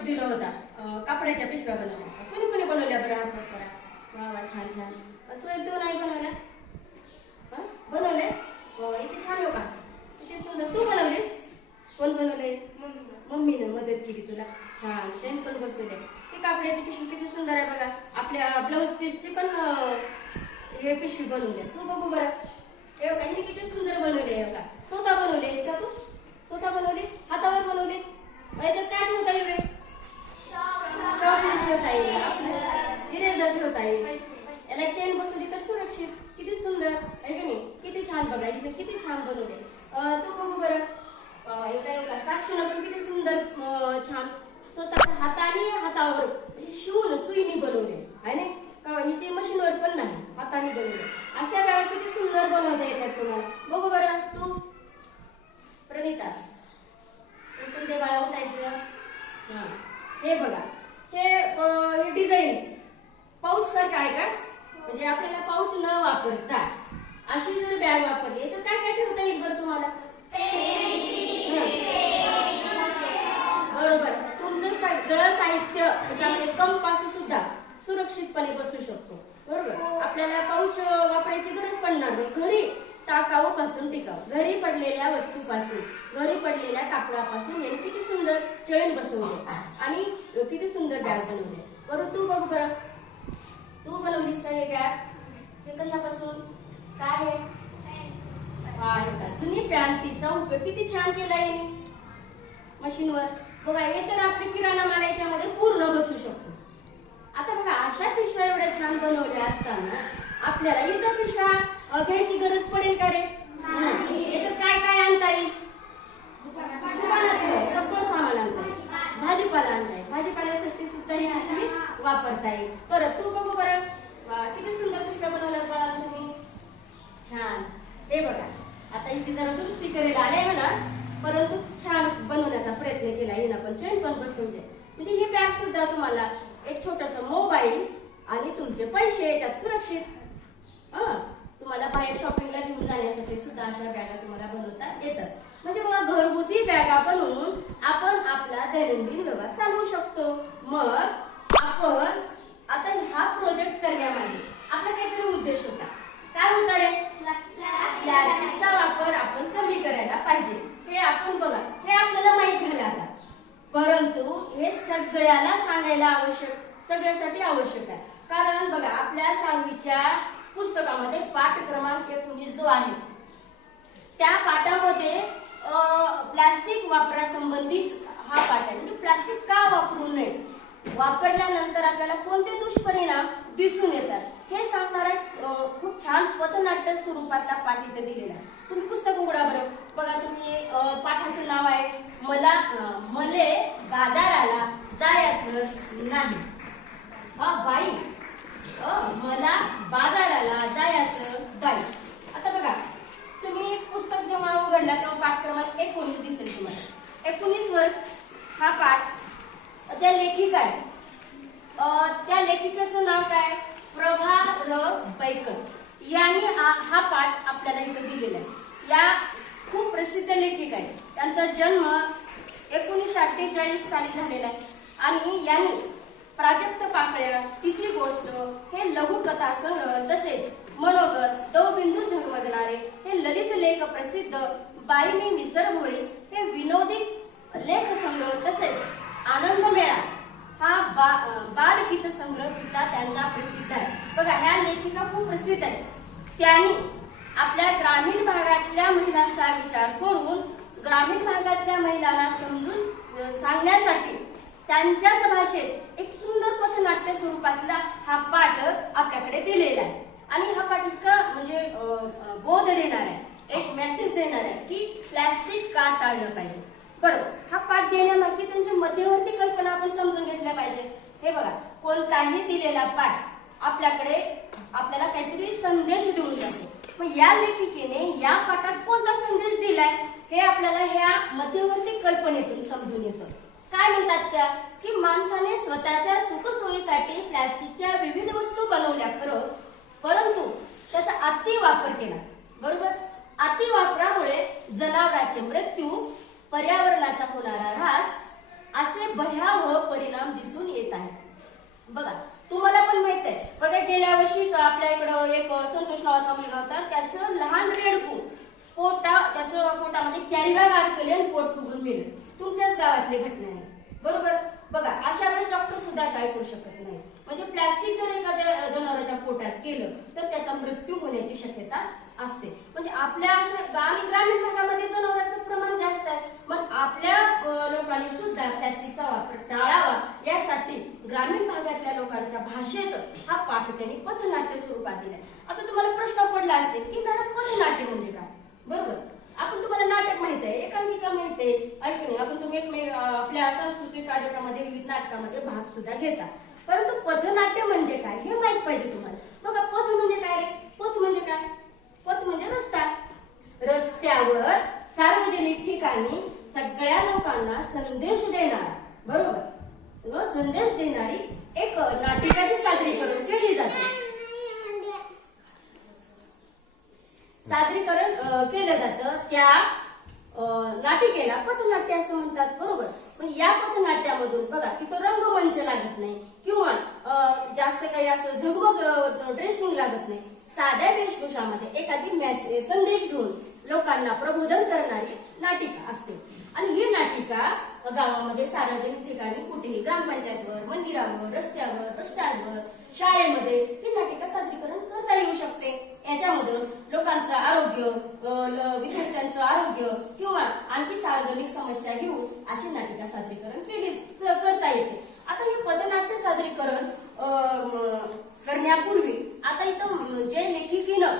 Project दिला होता. अं, कापडाच्या पिशव्या बनवण्याचा कोणी कोणी बनवल्या बरं? हात करा वा वा छान छान. असं तू नाही बनवल्या. बनवले? इथे छान हो का इथे सुंदर. तू बनवलीस? कोण बनवले मम्मीनं मदत केली तुला. छान. त्यांनी पण बसवले हे कापड्याची पिशवी किती सुंदर आहे बघा. आपल्या ब्लाऊज पीसची पण हे पिशवी बनवली तू बघू बरं. हे बघा ही किती सुंदर बनवले आहे बघा. स्वतः बनवली आहेस का तू? स्वतः बनवली? हातावर बनवली? याच्यात काय ठेवता येईल रे शॉपिंग ठेवता येईल आपलं इरेजर ठेवता येईल याला चेन बसवली तर सुरक्षित किती सुंदर आहे की नाही किती छान बघा इथे किती छान बनवले अं, तू बघू बरं अं, हे काय बघा साक्षीनं पण किती सुंदर छान स्वतः हाताने हातावर शिवून सुईने बनवले आहे ना का हिची मशीनवर पण नाही हाताने बनवले अशा वेळा किती सुंदर बनवता येतात तुम्हाला बघू बरं तू प्रणिता उठून ते बाळा उठायचं हा. हे बघा. पाऊच सारखं आहे का? म्हणजे आपल्याला पाऊच न वापरता अशी जर बॅग वापरली तर काय काय ठेवता येईल बरं तुम्हाला? बरोबर. तुमचं सगळं साहित्य त्याच्यामध्ये कमपासून सुद्धा सुरक्षितपणे बसू शकतो. बरोबर? आपल्याला पाऊच वापरायची गरज पडणार नाही. घरी टाकाऊ पासून टिकाऊ. घरी पडलेल्या वस्तूपासून घरी पडलेल्या कापडापासून याने किती सुंदर चैन बसवले. आणि किती सुंदर बॅग बनवले. परंतु बघ बरं. तू बनवलीस का हे बॅग हे कशापासून? काय आहे? हा हे का जुनी पॅन तिचा उपयोग किती छान केला येईल मशीनवर. बघा हे तर आपले किराणा माल याच्यामध्ये पूर्ण बसू शकतो. आता बघा अशा पिशव्या एवढ्या छान बनवल्या असताना आपल्याला इतर पिशव्या घ्यायची गरज पडेल का रे? याच्यात काय काय आणता येईल? सगळं सामान आणता येईल. भाजीपाला आणता येईल. भाजीपाल्यासाठी सुद्धा ही पिशवी वापरता येईल परत तू बघू बरं वा, किती सुंदर पिशव्या बनवल्यात बाळा तुम्ही छान हे बघा आता हिची जरा दुरुस्ती करायला आले म्हणा परंतु छान बनवण्याचा प्रयत्न केला हिनं पण चैन पण म्हणजे ही बॅग सुद्धा तुम्हाला एक छोटासा मोबाईल आणि तुमचे पैसे याच्यात सुरक्षित. तुम्हाला बाहेर शॉपिंगला घेऊन जाण्यासाठी सुद्धा अशा बॅगा तुम्हाला बनवता येतात. म्हणजे मग घरगुती बॅगा बनवून आपण आपला दैनंदिन व्यवहार चालवू शकतो. मग आपण आता हा प्रोजेक्ट करण्यामध्ये आपला काहीतरी उद्देश होता. काय होता रे प्लास्टिकचा वापर आपण कमी करायला पाहिजे हे आपण बघा हे आपल्याला माहीत झालं आता परंतु हे सगळ्याला सांगायला आवश्यक सगळ्यासाठी आवश्यक आहे कारण बघा आपल्या सहावीच्या पुस्तकामध्ये पाठ क्रमांक एकोणीस जो आहे त्या पाठामध्ये अं, प्लास्टिक वापरासंबंधीच हा पाठ आहे. म्हणजे प्लास्टिक का वापरू नये? वापरल्यानंतर आपल्याला कोणते दुष्परिणाम दिसून येतात? हे सांगणारा खूप छान पथनाट्य स्वरूपातला पाठ इथे दिलेला आहे. तुम्ही पुस्तक उघडा बरं. बघा तुम्ही पाठाचं नाव आहे मला मले बाजाराला जायचं नाही हा बाई अं, मला बाजाराला जायचं बाई आता बघा तुम्ही पुस्तक जेव्हा उघडला तेव्हा पाठ क्रमांक एकोणीस दिसेल तुम्हाला एकोणीस वर हा पाठ ज्या लेखिका आहे अं, त्या लेखिकेचं नाव काय प्रभा र बैकर यांनी हा पाठ आपल्याला इथं दिलेला आहे. या खूप प्रसिद्ध लेखिक आहेत. त्यांचा जन्म एकोणीसशे अठ्ठेचाळीस साली झालेला आहे. आणि यांनी प्राजक्त पाकळ्या तिची गोष्ट हे लघुकथा तसेच मनोगत दवबिंदू झगमगणारे हे ललित लेख प्रसिद्ध बाई मी विसर हे विनोदी लेख संग्रह तसेच आनंद मेळा हा बा बालगीत संग्रह सुद्धा त्यांचा प्रसिद्ध आहे. बघा ह्या लेखिका खूप प्रसिद्ध आहेत. त्यांनी आपल्या ग्रामीण भागातल्या महिलांचा विचार करून ग्रामीण भागातल्या महिलांना समजून सांगण्यासाठी त्यांच्याच भाषेत एक सुंदर पथनाट्य स्वरूपातला हा पाठ आपल्याकडे दिलेला आहे. आणि हा पाठ इतका म्हणजे बोध देणार आहे. एक मेसेज देणार आहे की प्लॅस्टिक का टाळलं पाहिजे? बरोबर. हा पाठ देण्यामागची त्यांची मध्यवर्ती कल्पना आपण समजून घेतल्या पाहिजे. हे बघा कोणताही दिलेला पाठ आपल्याकडे आपल्याला काहीतरी संदेश देऊन जातो. मग या लेखिकेने या पाठात कोणता संदेश दिलाय हे आपल्याला ह्या मध्यवर्ती कल्पनेतून समजून येतं. काय म्हणतात त्या? की माणसाने स्वतःच्या सुखसोयीसाठी प्लॅस्टिकच्या विविध वस्तू बनवल्या खरं परंतु त्याचा अति वापर केला. बरोबर? अति वापरामुळे जनावरांचे मृत्यू पर्यावरणाचा होणारा ऱ्हास असे भयावह परिणाम दिसून येत आहेत. बघा तुम्हाला पण माहीत आहे. बघा गेल्या वर्षीच आपल्या इकडं एक संतोष नावाचा मुलगा होता त्याचं लहान रेडकू पोटा त्याचं पोटामध्ये कॅरी बॅग अडकली आणि पोट फुगून गेलं. तुमच्याच गावातली घटना आहे. बरोबर? बघा अशा वेळेस डॉक्टर सुद्धा काय करू शकत नाही. म्हणजे प्लॅस्टिक जर एखाद्या जनावरांच्या पोटात केलं तर त्याचा मृत्यू होण्याची शक्यता असते. म्हणजे आपल्या अशा आणि ग्रामीण भागामध्ये जनावरांचं प्रमाण जास्त आहे. मग आपल्या लोकांनी सुद्धा प्लॅस्टिकचा वापर टाळावा यासाठी ग्रामीण भागातल्या लोकांच्या भाषेत हा पाठ त्यांनी पथनाट्य स्वरूपात दिला आता तुम्हाला प्रश्न पडला असेल की मॅडम पथनाट्य म्हणजे काय? बरोबर. आपण तुम्हाला नाटक माहीत आहे एकांकिका माहीत आहे. ऐकून आपण तुम्ही एकमेक आपल्या सांस्कृतिक कार्यक्रमामध्ये विविध नाटकामध्ये भाग सुद्धा घेता. परंतु पथनाट्य म्हणजे काय हे माहीत पाहिजे तुम्हाला बघा पथ म्हणजे काय रे पथ म्हणजे काय पथ म्हणजे रस्ता रस्त्यावर सार्वजनिक ठिकाणी सगळ्या लोकांना संदेश देणार. बरोबर? व संदेश देणारी एक नाटिकाची सादरीकरण केली जाते. सादरीकरण केलं जातं. त्या नाटिकेला पथनाट्य असं म्हणतात. बरोबर? पण या पथनाट्यामधून बघा की तो रंगमंच लागत नाही. किंवा जास्त काही असं झगमग ड्रेसिंग लागत नाही. साध्या वेशभूषामध्ये एखादी संदेश घेऊन लोकांना प्रबोधन करणारी नाटिका असते. आणि ही नाटिका गावामध्ये सार्वजनिक ठिकाणी कुठेही ग्रामपंचायतवर मंदिरावर रस्त्यावर बस स्टँडवर शाळेमध्ये ही नाटिका सादरीकरण करता येऊ शकते. याच्यामधून लोकांचं आरोग्य विद्यार्थ्यांचं आरोग्य किंवा आणखी सार्वजनिक समस्या घेऊन अशी नाटिका सादरीकरण केली क- करता येते आता हे पथनाट्य सादरीकरण अ, म, करण्यापूर्वी आता इथं म, जे लेखिकेनं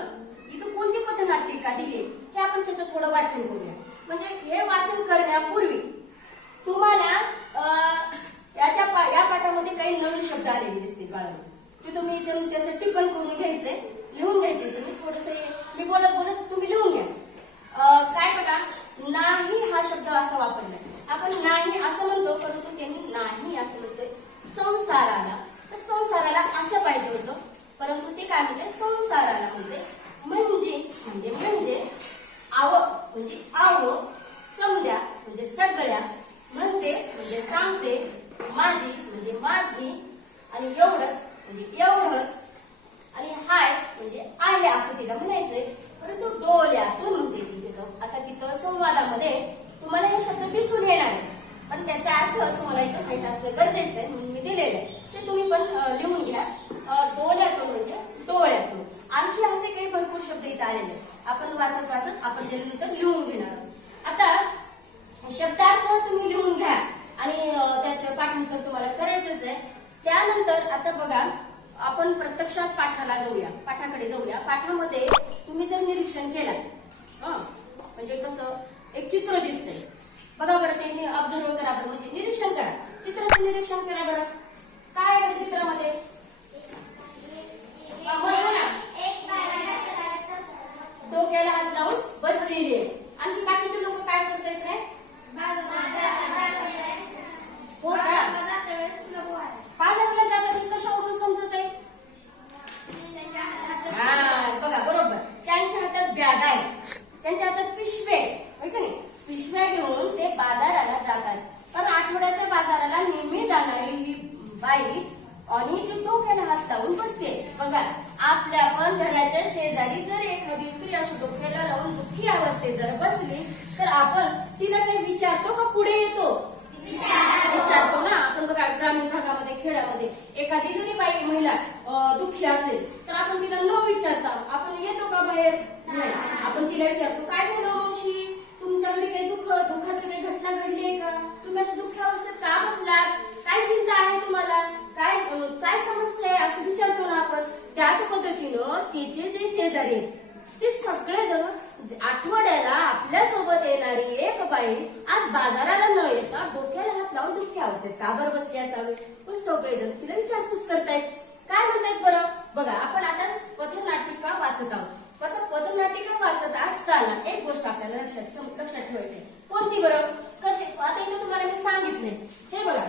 इथं कोणती पथनाटिका दिली हे आपण त्याचं थोडं वाचन करूया. म्हणजे हे वाचन करण्यापूर्वी तुम्हाला याच्या पा- या पाठामध्ये काही नवीन शब्द आलेले दिसतील बाळांनो. ते तुम्ही त्याचं टिपण करून घ्यायचंय. लिहून घ्यायचे तुम्ही. थोडस मी बोलत बोलत तुम्ही लिहून घ्या. काय बघा नाही हा शब्द असा वापरला आपण नाही असं म्हणतो परंतु त्यांनी नाही असं म्हणतोय संसाराला तर संसाराला असं पाहिजे होतं परंतु ते काय म्हणते संसाराला म्हणजे म्हणजे म्हणजे म्हणजे आव म्हणजे आव समद्या म्हणजे सगळ्या म्हणते म्हणजे सांगते माझी म्हणजे माझी आणि एवढंच म्हणजे एवढंच. आणि हाय म्हणजे आहे असं तिला म्हणायचंय. परंतु डोळ्यातून म्हणते ती तिथं आता तिथं संवादामध्ये तुम्हाला हे शब्द दिसून येणार आहे. पण त्याचा अर्थ तुम्हाला इथं माहीत असणं गरजेचं आहे म्हणून मी दिलेलं आहे. ते तुम्ही पण लिहून घ्या. डोल्यातून डोळ्यातून म्हणजे डोळ्यातून. आणखी असे काही भरपूर शब्द इथं आलेले आहेत. आपण वाचत वाचत आपण त्यानंतर लिहून घेणार आता शब्दार्थ तुम्ही लिहून घ्या. आणि त्याचं पाठांतर तुम्हाला करायचंच आहे. त्यानंतर आता बघा आपण प्रत्यक्षात पाठाला जाऊया पाठाकडे जाऊया. पाठामध्ये तुम्ही जर निरीक्षण केलं हं, म्हणजे कसं एक चित्र दिसतंय. बघा बरं ते ऑब्झर्व करा बरं म्हणजे निरीक्षण करा. चित्राचं निरीक्षण करा बरं. काय आहे चित्रामध्ये हा, बरोबर ना डोक्याला हात लावून बसलेली आहे आणखी बाकीचे लोक काय करतायत रे हो का पाण्याला जातात कशावरून समजत आहे हा, बघा बरोबर त्यांच्या हातात बॅग आहे त्यांच्या हातात पिशवे आहे, होय का नाही पिशव्या घेऊन ते बाजाराला जातात तर आठवड्याच्या बाजाराला नेहमी जाणारी ही बाई आणि ती डोक्याला हात लावून बसते बघा आपल्या पण घराच्या जर एखादी स्त्री अशी डोक्याला लावून दुःखी अवस्थेत जर बसली तर आपण तिला काही विचारतो का पुढे येतो? विचारतो ना. आपण बघा ग्रामीण भागामध्ये खेड्यामध्ये एखादी जरी बाई महिला दुःखी असेल तर आपण तिला न विचारता आपण येतो का बाहेर? नाही. आपण तिला विचारतो काय झालं मावशी तुमच्या घरी काही दुःख दुःखाची काही घटना घडली आहे का तुम्ही अशा दुःखी अवस्थेत का बसलात काय चिंता आहे तुम्हाला काय अं, काय समस्या आहे असं विचारतो ना आपण त्याच पद्धतीनं तिचे जे शेजारी आहेत ते सगळेजण आठवड्याला आपल्यासोबत येणारी एक बाई आज बाजाराला न येता डोक्याला हात लावून दुःखी अवस्थेत का बरं बसली असावी पण सगळेजण तिला विचारपूस करतायत. काय म्हणतायत बरं? बघा आपण आता पथनाटिका वाचत आहोत. पथ पथनाटिका वाचत असताना एक गोष्ट आपल्याला लक्षात सम- लक्षात ठेवायची कोणती बरं? आता इथे तुम्हाला मी सांगितले. हे बघा.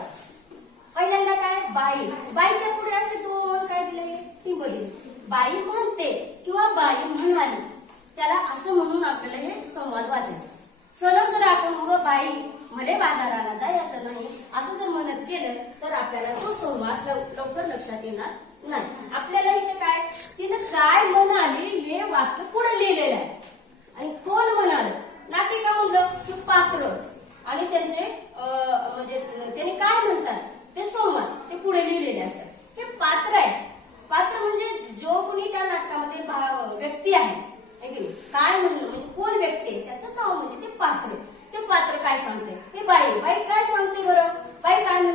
पहिल्यांदा काय? बाई. बाईच्या पुढे असे दोन काय दिले? ती दिले. बाई म्हणते किंवा बाई म्हणाली. त्याला असं म्हणून आपल्याला हे संवाद वाचायचा. सरळ जर आपण मग बाई मले बाजाराला जायचं नाही असं जर म्हणत केलं तर आपल्याला तो संवाद लव- लवकर लक्षात येणार नाही. आपल्याला इथे काय? तिनं काय म्हणाली हे वाक्य पुढे लिहिलेलं आहे. आणि कोण म्हणाल? नाटिका म्हणलं की पात्र. आणि त्यांचे